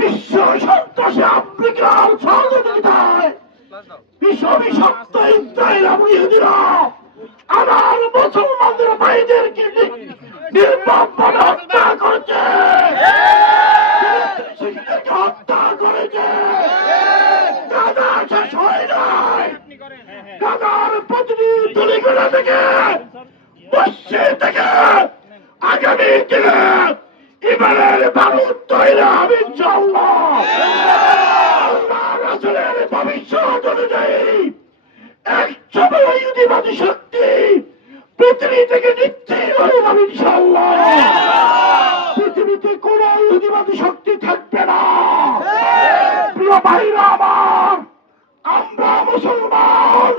বিশ্ব সন্ত্রাসী আফ্রিকার সহযোগিতায় বিশ্ব বিষাক্ত ইসরায়েল এবং ইহুদিরা আমার মুসলমানদের ভাইদেরকে নির্মমভাবে হত্যা করেছে, শিশুদেরকে হত্যা করেছে। গাজা শেষ হয় নাই। গাজার প্রতিটি তুলিগুলো থেকে মসজিদ থেকে আগামী দিনে ইমানের বারুদ তৈরি হবে ইনশাআল্লাহ। আল্লাহ রাসূলের ভবিষ্যৎ অনুযায়ী এক সময় ইহুদিবাদী শক্তি পৃথিবী থেকে নিশ্চিত হয়ে যাবে ইনশাআল্লাহ। পৃথিবীতে কোন ইহুদিবাদী শক্তি থাকবে না। প্রিয় ভাইরা আমার, আমরা মুসলমান,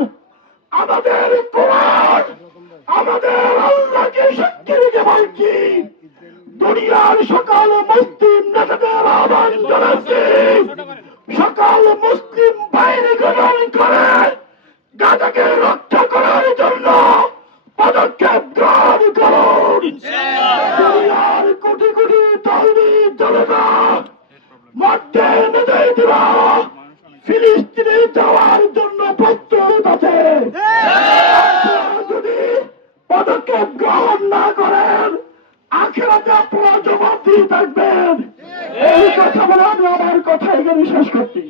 আমাদের কোরআন আমাদের আল্লাহকে সাক্ষী রেখে বলছি, দুনিয়ার সকল মুসলিম নেতাদের আহ্বান জানাচ্ছি, সকল মুসলিম বাহিনী গ্রহণ করে গাজাকে রক্ষা করার জন্য পদক্ষেপ গ্রহণ করুন। দুনিয়ার কোটি কোটি তৈরি জনতা মধ্যে নেতাই দিবা ফিলিস্তিনে যাওয়ার জন্য প্রস্তুত আছে। যদি পদক্ষেপ গ্রহণ না করেন, আখিরাতে আপনারা জবাবদিহি থাকবেন। এই কথা বলে আমি আমার কথা এখানে শেষ করছি।